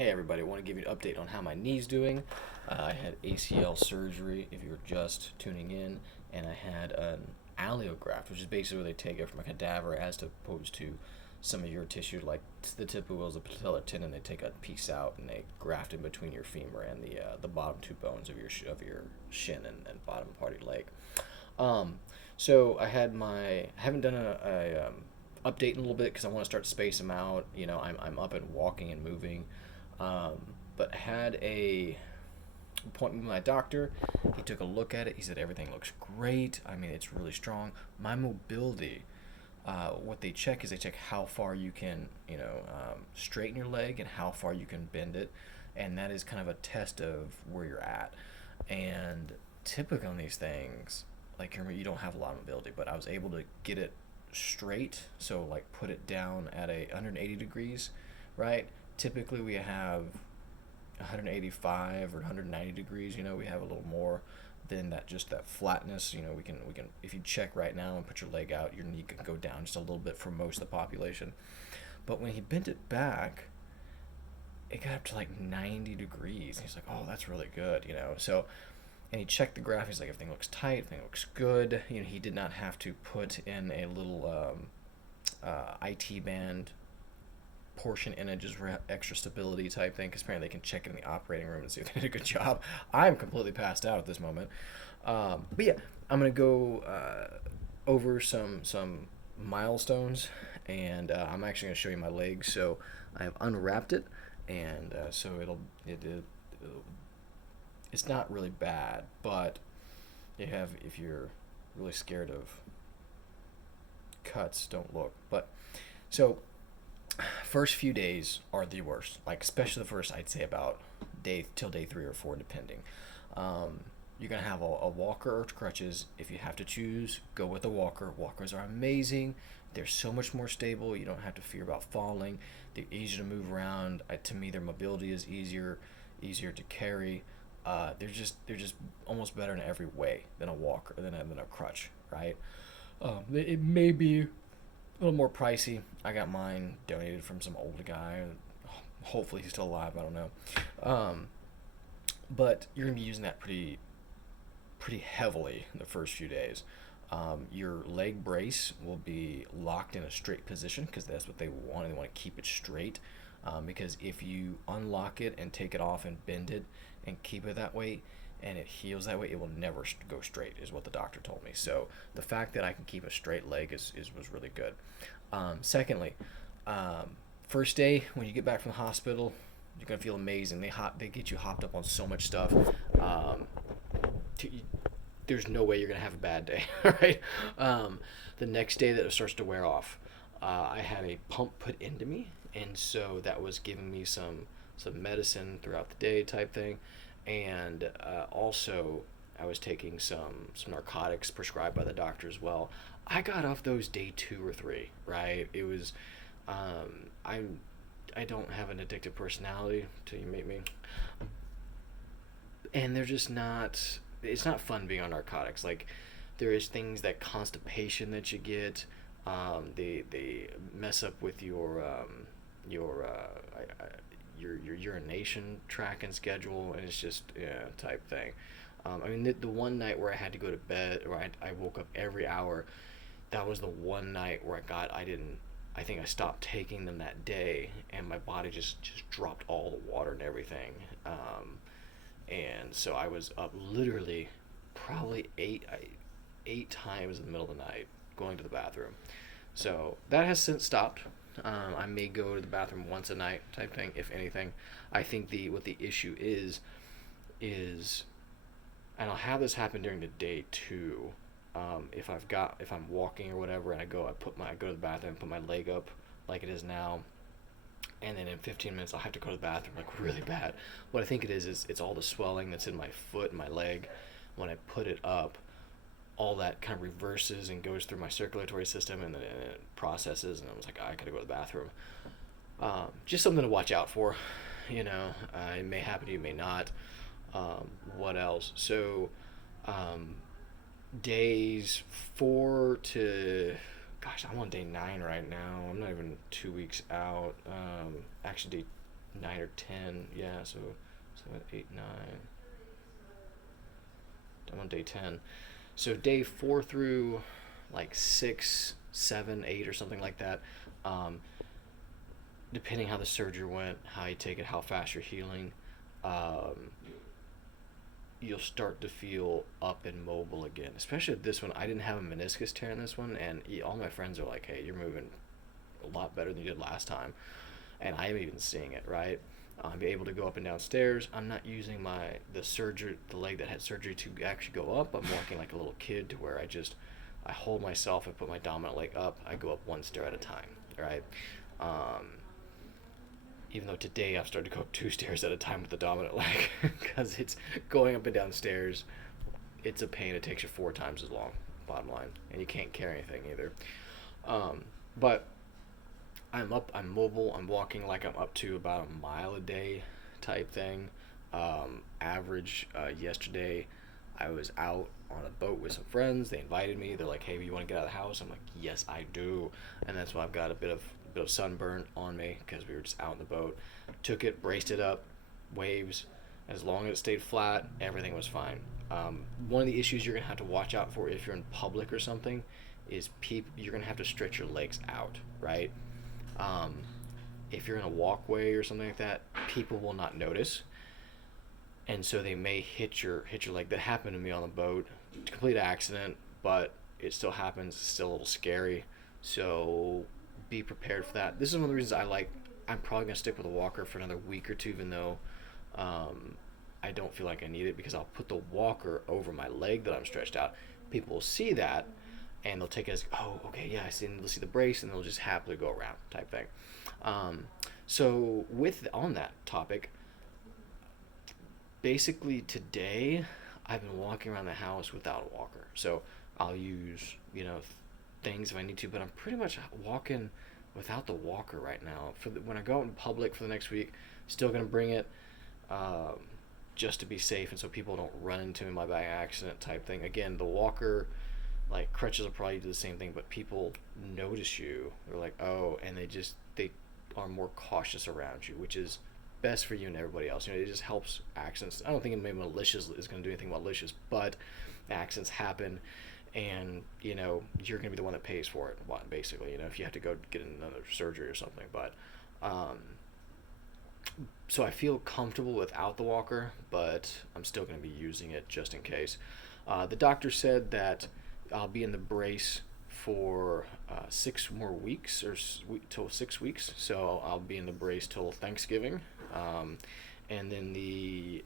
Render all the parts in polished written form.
Hey everybody, I want to give you an update on how my knee's doing. I had ACL surgery, if you were just tuning in, and I had an allograft, which is basically where they take it from a cadaver as opposed to some of your tissue, like the typical is the patellar tendon. They take a piece out and they graft in between your femur and the bottom two bones of your shin and bottom part of your leg. Um, so I haven't done a update in a little bit because I want to start to space them out. I'm up and walking and moving. Um, but had a appointment with my doctor. He took a look at it. He said everything looks great. I mean, it's really strong. My mobility. What they check is they check how far you can, straighten your leg and how far you can bend it, and that is kind of a test of where you're at. And typically on these things, like you don't have a lot of mobility, but I was able to get it straight. So like put it down at a 180 degrees, right? Typically we have 185 or 190 degrees. We have a little more than that, just that flatness. We can if you check right now and put your leg out, your knee can go down just a little bit for most of the population. But when he bent it back, it got up to like 90 degrees. And he's like, oh, that's really good. So, and he checked the graph. He's like, everything looks tight, everything looks good. He did not have to put in a little IT band portion in it just for extra stability type thing, because apparently they can check it in the operating room and see if they did a good job. I'm completely passed out at this moment. But yeah, I'm gonna go over some milestones, and I'm actually gonna show you my legs. So I have unwrapped it, and so it's not really bad, but if you're really scared of cuts, don't look. But so first few days are the worst, like especially the first, I'd say about day till day 3 or 4 depending. You're gonna have a walker or crutches. If you have to choose, go with a walker. Walkers are amazing. They're so much more stable. You don't have to fear about falling. They're easier to move around. To me, their mobility is easier to carry. They're just almost better in every way than a walker than a crutch, right? It may be a little more pricey. I got mine donated from some old guy. Hopefully he's still alive. I don't know. But you're gonna be using that pretty heavily in the first few days. Your leg brace will be locked in a straight position because that's what they want. They want to keep it straight. Because if you unlock it and take it off and bend it and keep it that way, and it heals that way, it will never go straight, is what the doctor told me. So the fact that I can keep a straight leg was really good. Secondly, first day when you get back from the hospital, you're gonna feel amazing. They get you hopped up on so much stuff. To, there's no way you're gonna have a bad day. All right. The next day that it starts to wear off, I had a pump put into me, and so that was giving me some medicine throughout the day type thing, and also I was taking some narcotics prescribed by the doctor as well. I got off those day 2 or 3. Right. It was I don't have an addictive personality till you meet me, and they're just not. It's not fun being on narcotics. Like, there is things that constipation that you get. They mess up with your your urination track and schedule, and it's just type thing. I mean, the one night where I had to go to bed, or I woke up every hour. That was the one night where I didn't. I think I stopped taking them that day, and my body just dropped all the water and everything. And so I was up literally probably eight times in the middle of the night going to the bathroom. So that has since stopped. I may go to the bathroom once a night type thing, if anything. I think what the issue is, and I'll have this happen during the day too. If I'm walking or whatever, and I go to the bathroom, put my leg up like it is now, and then in 15 minutes I'll have to go to the bathroom like really bad. What I think it is it's all the swelling that's in my foot and my leg. When I put it up, all that kind of reverses and goes through my circulatory system, and then it processes, and I was like, I gotta go to the bathroom. Just something to watch out for. It may happen to you, may not. What else? So days 4 to, gosh, I'm on day 9 right now. I'm not even 2 weeks out. Actually, 9 or 10. Yeah, so 7, 8, 9. I'm on day 10. So day 4 through like 6, 7, 8, or something like that. Um, Depending how the surgery went, how you take it, how fast you're healing, um, you'll start to feel up and mobile again. Especially with this one, I didn't have a meniscus tear in this one, and all my friends are like, "Hey, you're moving a lot better than you did last time," and I'm even seeing it. Right, I'm able to go up and down stairs. I'm not using the leg that had surgery to actually go up. I'm walking like a little kid to where I hold myself and put my dominant leg up. I go up one stair at a time. Right. Um, Even though today I've started to go up 2 stairs at a time with the dominant leg because it's going up and down stairs. It's a pain. It takes you 4 times as long, bottom line, and you can't carry anything either. But I'm up, I'm mobile, I'm walking like I'm up to about a mile a day type thing. Average yesterday, I was out on a boat with some friends. They invited me. They're like, "Hey, you want to get out of the house?" I'm like, "Yes, I do," and that's why I've got a bit of sunburn on me because we were just out in the boat. Took it, braced it up, waves. As long as it stayed flat, everything was fine. One of the issues you're gonna have to watch out for if you're in public or something is you're gonna have to stretch your legs out, right? Um, if you're in a walkway or something like that, people will not notice, and so they may hit your leg. That happened to me on the boat. Complete accident, but it still happens. It's still a little scary. So be prepared for that. This is one of the reasons I like. I'm probably gonna stick with a walker for another week or two, even though um, I don't feel like I need it because I'll put the walker over my leg that I'm stretched out. People will see that and they'll take it as, "Oh, okay, yeah, I see." And they'll see the brace and they'll just happily go around type thing. Um, so with on that topic, basically today I've been walking around the house without a walker. So I'll use, things if I need to, but I'm pretty much walking without the walker right now. When I go out in public for the next week, still gonna bring it, um, just to be safe and so people don't run into me by accident type thing. Again, the walker, like crutches will probably do the same thing, but people notice you. They're like, "Oh," and they are more cautious around you, which is best for you and everybody else. It just helps accidents. I don't think anybody malicious is going to do anything malicious, but accidents happen, and you're going to be the one that pays for it. Basically, if you have to go get another surgery or something. But um, so I feel comfortable without the walker, but I'm still going to be using it just in case. The doctor said that I'll be in the brace for 6 more weeks or till 6 weeks. So I'll be in the brace till Thanksgiving. Um, and then the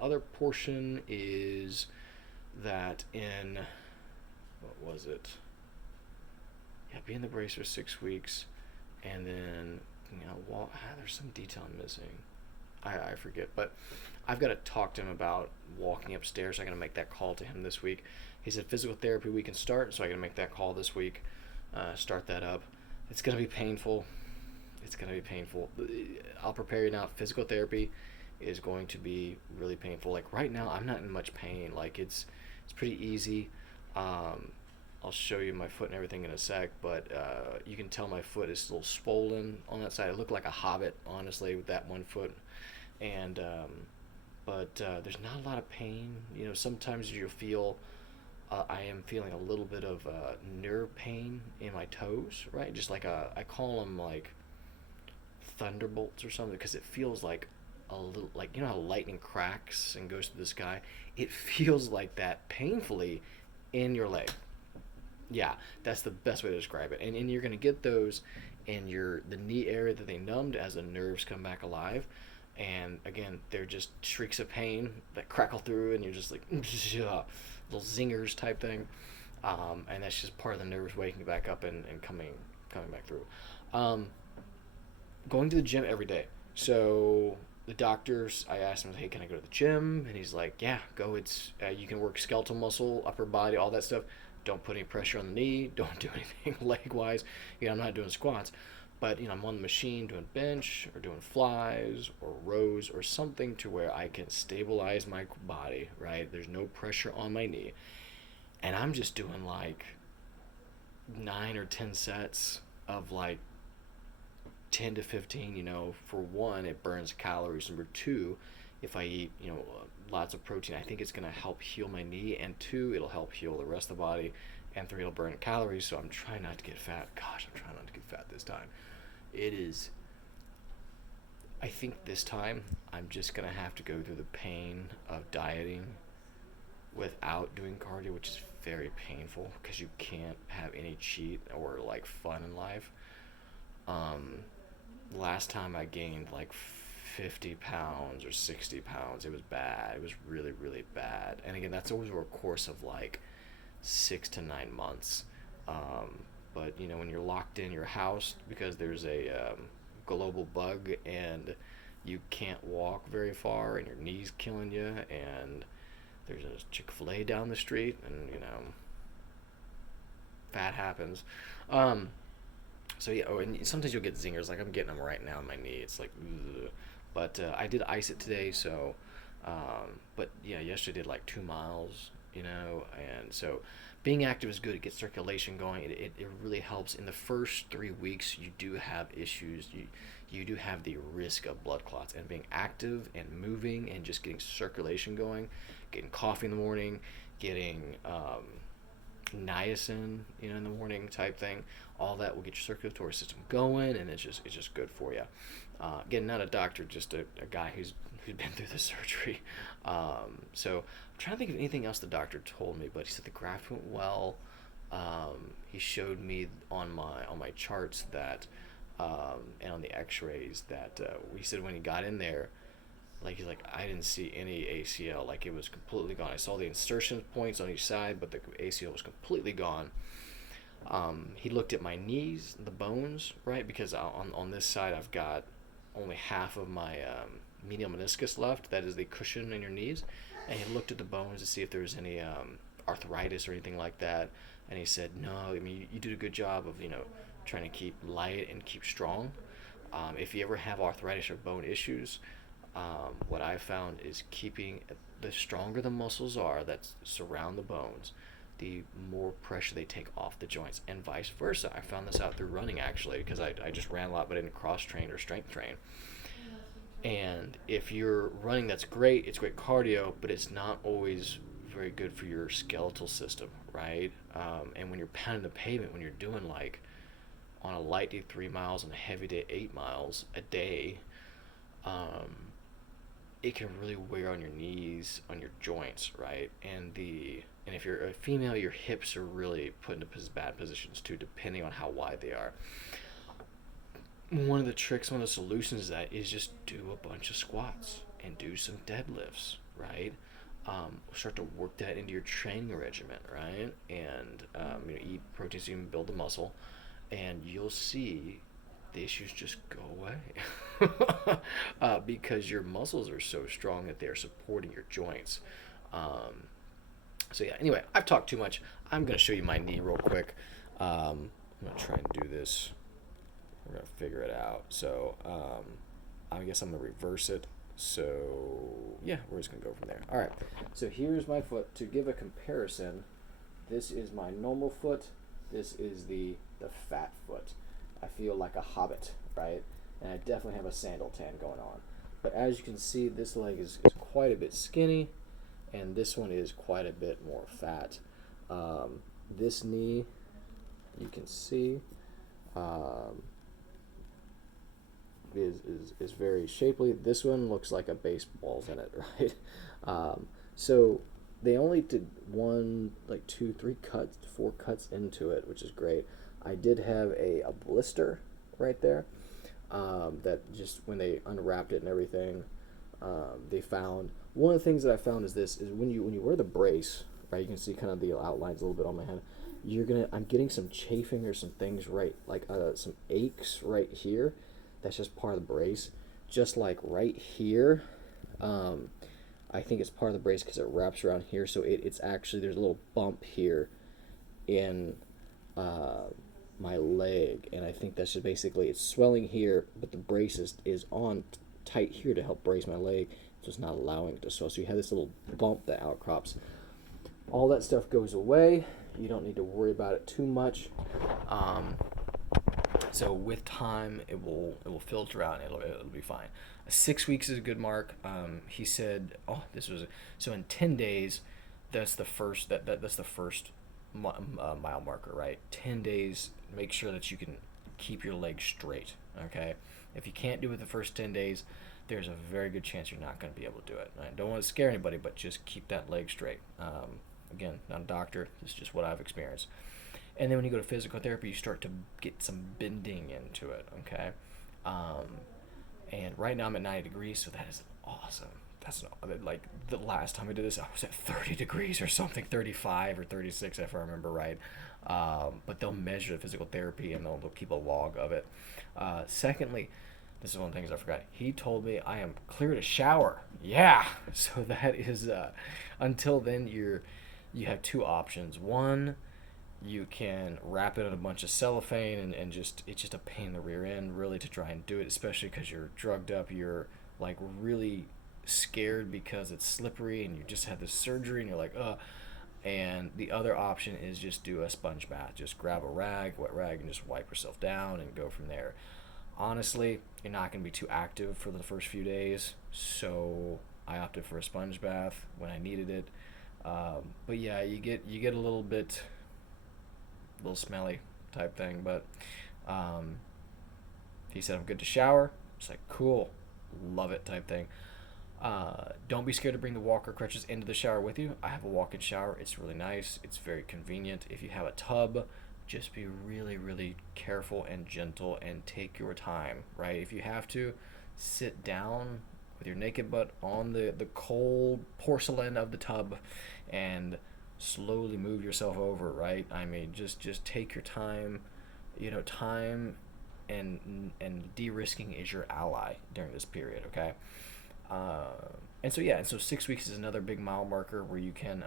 other portion is that what was it? Yeah, be in the brace for 6 weeks. And then, there's some detail I'm missing. I forget, but I've got to talk to him about walking upstairs. I got to make that call to him this week. He said physical therapy we can start, so I got to make that call this week. Start that up. It's gonna be painful. It's gonna be painful. I'll prepare you now. Physical therapy is going to be really painful. Like right now, I'm not in much pain. Like it's pretty easy. Um, I'll show you my foot and everything in a sec, but you can tell my foot is a little swollen on that side. I look like a hobbit, honestly, with that one foot. And but there's not a lot of pain. Sometimes you'll feel. I am feeling a little bit of nerve pain in my toes, right? Just like I call them like thunderbolts or something because it feels like a little, like how lightning cracks and goes through the sky. It feels like that painfully in your leg. Yeah, that's the best way to describe it. And you're gonna get those in the knee area that they numbed as the nerves come back alive. And again, they're just shrieks of pain that crackle through, and you're just like little zingers type thing. And that's just part of the nerves waking back up and coming back through. Um, Going to the gym every day. So the doctors, I asked him, "Hey, can I go to the gym?" And he's like, "Yeah, go. It's you can work skeletal muscle, upper body, all that stuff. Don't put any pressure on the knee. Don't do anything leg wise. I'm not doing squats, but I'm on the machine doing bench or doing flies or rows or something to where I can stabilize my body. Right? There's no pressure on my knee, and I'm just doing like 9 or 10 sets of like 10 to 15, for one, it burns calories. Number two, if I eat, lots of protein, I think it's going to help heal my knee. And two, it'll help heal the rest of the body. And three, it'll burn calories. So I'm trying not to get fat. Gosh, I'm trying not to get fat this time. It is, I think this time I'm just going to have to go through the pain of dieting without doing cardio, which is very painful because you can't have any cheat or like fun in life. Um, Last time I gained like 50 pounds or 60 pounds. It was bad. It was really, really bad. And again, that's always over a course of like 6 to 9 months. But when you're locked in your house because there's a global bug and you can't walk very far and your knee's killing you and there's a Chick-fil-A down the street and fat happens. Um, so yeah, and sometimes you'll get zingers. Like I'm getting them right now in my knee. It's like, ugh. But I did ice it today. So, but yeah, yesterday I did like 2 miles. And so being active is good. It gets circulation going. It really helps. In the first 3 weeks, you do have issues. You do have the risk of blood clots. And being active and moving and just getting circulation going, getting coffee in the morning, getting niacin, in the morning type thing. All that will get your circulatory system going, and it's just good for you. Again, not a doctor, just a guy who's been through the surgery. So I'm trying to think of anything else the doctor told me, but he said the graft went well. He showed me on my charts that and on the X-rays that he said when he got in there, like he's like, I didn't see any ACL, like it was completely gone. I saw the insertion points on each side, but the ACL was completely gone. He looked at my knees, the bones, right? Because on this side I've got only half of my medial meniscus left. That is the cushion in your knees. And he looked at the bones to see if there was any arthritis or anything like that. And he said, no, I mean, you did a good job of, trying to keep light and keep strong. If you ever have arthritis or bone issues, what I found is the stronger the muscles are that surround the bones, the more pressure they take off the joints, and vice versa. I found this out through running actually, because I just ran a lot but I didn't cross train or strength train. And if you're running, that's great. It's great cardio, but it's not always very good for your skeletal system, right? And when you're pounding the pavement, when you're doing like on a light day 3 miles and a heavy day 8 miles a day, it can really wear on your knees, on your joints, right? And if you're a female, your hips are really put into bad positions too, depending on how wide they are. One of the solutions to that is just do a bunch of squats and do some deadlifts, right? Start to work that into your training regimen, right? And eat protein so you can build the muscle, and you'll see the issues just go away because your muscles are so strong that they're supporting your joints. So yeah, anyway, I've talked too much. I'm going to show you my knee real quick. I'm going to try and do this. We're going to figure it out. So I guess I'm going to reverse it. So yeah, we're just going to go from there. All right, so here's my foot. To give a comparison, this is my normal foot. This is the fat foot. I feel like a hobbit, right? And I definitely have a sandal tan going on. But as you can see, this leg is quite a bit skinny, and this one is quite a bit more fat. This knee, you can see, is very shapely. This one looks like a baseball's in it, right? So they only did 4 cuts into it, which is great. I did have a blister right there that just when they unwrapped it and everything, they found. One of the things that I found is when you wear the brace, right, you can see kind of the outlines a little bit on my hand. I'm getting some chafing or some things right, like some aches right here. That's just part of the brace. Just like right here, I think it's part of the brace because it wraps around here. So it's actually, there's a little bump here in my leg, and I think that's just basically, it's swelling here, but the brace is on tight here to help brace my leg, so it's not allowing it to swell. So you have this little bump that outcrops. All that stuff goes away. You don't need to worry about it too much. So with time, it will filter out and it'll be fine. 6 weeks is a good mark. He said, oh, this was so in 10 days. That's the first mile marker, right? 10 days. Make sure that you can keep your legs straight. Okay, if you can't do it the first 10 days, there's a very good chance you're not going to be able to do it. I don't want to scare anybody, but just keep that leg straight. Again, not a doctor. This is just what I've experienced. And then when you go to physical therapy, you start to get some bending into it. Okay, um, and right now I'm at 90 degrees, so that is awesome. That's not, like the last time I did this, I was at 30 degrees or something, 35 or 36 if I remember right. But they'll measure the physical therapy and they'll keep a log of it. Secondly, this is one of the things I forgot. He told me I am clear to shower. Yeah. So that is until then you have two options. One, you can wrap it in a bunch of cellophane and just it's just a pain in the rear end really to try and do it, especially because you're drugged up. You're like really scared because it's slippery and you just had this surgery and you're like, ugh. And the other option is just do a sponge bath. Just grab a rag, wet rag, and just wipe yourself down and go from there. Honestly, you're not going to be too active for the first few days, so I opted for a sponge bath when I needed it. But yeah, you get a little smelly type thing. But um, he said I'm good to shower. It's like cool, love it type thing. Don't be scared to bring the walker crutches into the shower with you. I have a walk-in shower. It's really nice. It's very convenient. If you have a tub, just be really, really careful and gentle and take your time, right? If you have to, sit down with your naked butt on the cold porcelain of the tub and slowly move yourself over, right? I mean, just take your time. Time and de-risking is your ally during this period, okay? And so 6 weeks is another big mile marker where you can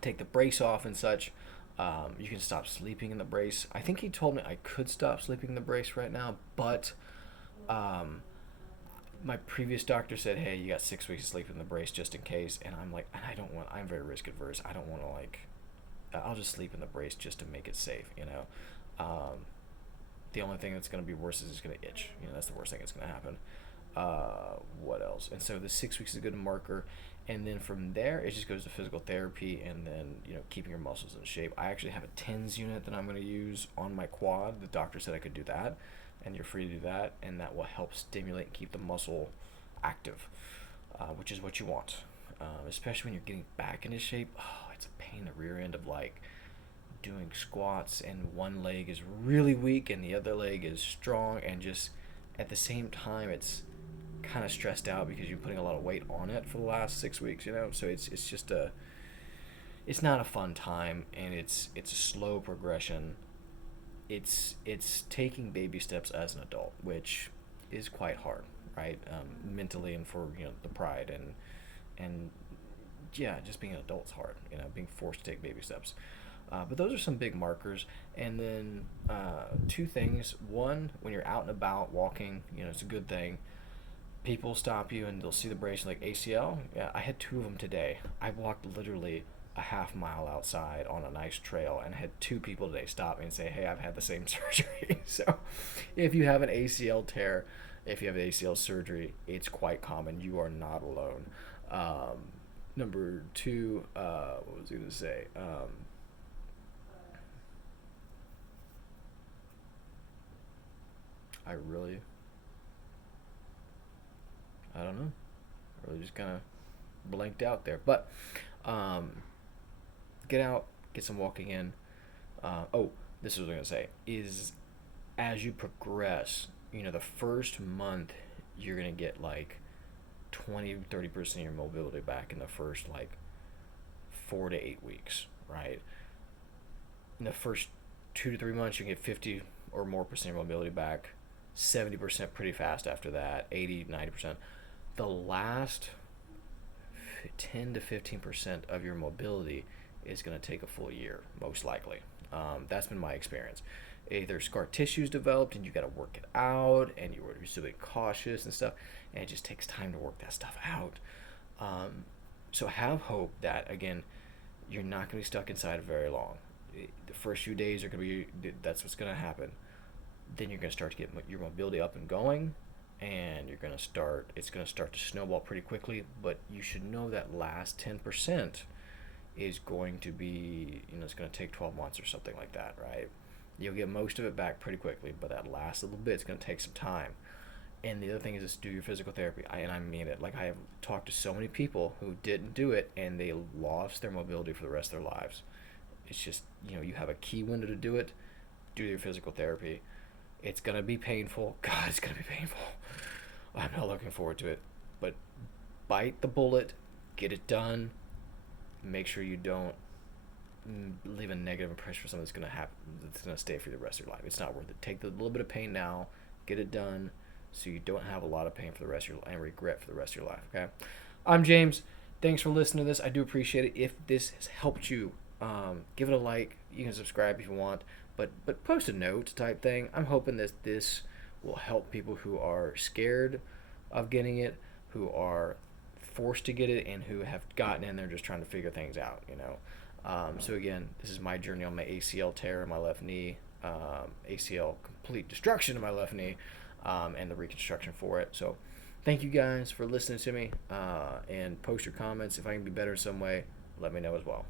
take the brace off and such. You can stop sleeping in the brace. I think he told me I could stop sleeping in the brace right now, but my previous doctor said, "Hey, you got 6 weeks of sleep in the brace just in case." And I'm like, I don't want. I'm very risk adverse. I don't want to like. I'll just sleep in the brace just to make it safe. The only thing that's going to be worse is it's going to itch. That's the worst thing that's going to happen. What else? And so the 6 weeks is a good marker, and then from there it just goes to physical therapy, and then keeping your muscles in shape. I actually have a TENS unit that I'm going to use on my quad. The doctor said I could do that, and you're free to do that, and that will help stimulate and keep the muscle active, which is what you want, especially when you're getting back into shape. Oh, it's a pain in the rear end of like doing squats and one leg is really weak and the other leg is strong, and just at the same time it's kind of stressed out because you're putting a lot of weight on it for the last 6 weeks, so it's not a fun time, and it's a slow progression. It's taking baby steps as an adult, which is quite hard, right? Mentally, and for the pride and yeah, just being an adult's hard, being forced to take baby steps. But those are some big markers. And then two things. One, when you're out and about walking, it's a good thing. People stop you and they'll see the brace like ACL. Yeah, I had two of them today. I walked literally a half mile outside on a nice trail and had two people today stop me and say, "Hey, I've had the same surgery." So if you have an ACL tear, if you have ACL surgery, it's quite common. You are not alone. Number two, what was I going to say? I don't know. I really just kind of blanked out there. But um, get out, get some walking in. This is what I was going to say. Is as you progress, the first month, you're going to get like 20-30% of your mobility back in the first like 4 to 8 weeks, right? In the first 2 to 3 months, you can get 50 or more percent of your mobility back. 70% pretty fast after that, 80, 90%. The last 10 to 15% of your mobility is going to take a full year, most likely. That's been my experience. Either scar tissue's developed and you got to work it out, and you're still being cautious and stuff, and it just takes time to work that stuff out. So have hope that, again, you're not going to be stuck inside very long. The first few days are going to be, that's what's going to happen. then you're going to start to get your mobility up and going, and it's going to start to snowball pretty quickly. But you should know that last 10% is going to be, it's going to take 12 months or something like that, right? You'll get most of it back pretty quickly, but that last little bit is going to take some time. And the other thing is just do your physical therapy. And I mean it. Like, I have talked to so many people who didn't do it and they lost their mobility for the rest of their lives. It's just, you have a key window to do it. Do your physical therapy. It's going to be painful. God, it's going to be painful. I'm not looking forward to it. But bite the bullet. Get it done. Make sure you don't leave a negative impression for something that's going to happen, that's going to stay for the rest of your life. It's not worth it. Take the little bit of pain now. Get it done so you don't have a lot of pain for the rest of your life and regret for the rest of your life, okay? I'm James. Thanks for listening to this. I do appreciate it. If this has helped you, give it a like. You can subscribe if you want, but post a note type thing. I'm hoping that this will help people who are scared of getting it, who are forced to get it, and who have gotten in there just trying to figure things out, So again, this is my journey on my ACL tear in my left knee, ACL complete destruction in my left knee, and the reconstruction for it. So thank you guys for listening to me, and post your comments. If I can be better in some way, let me know as well.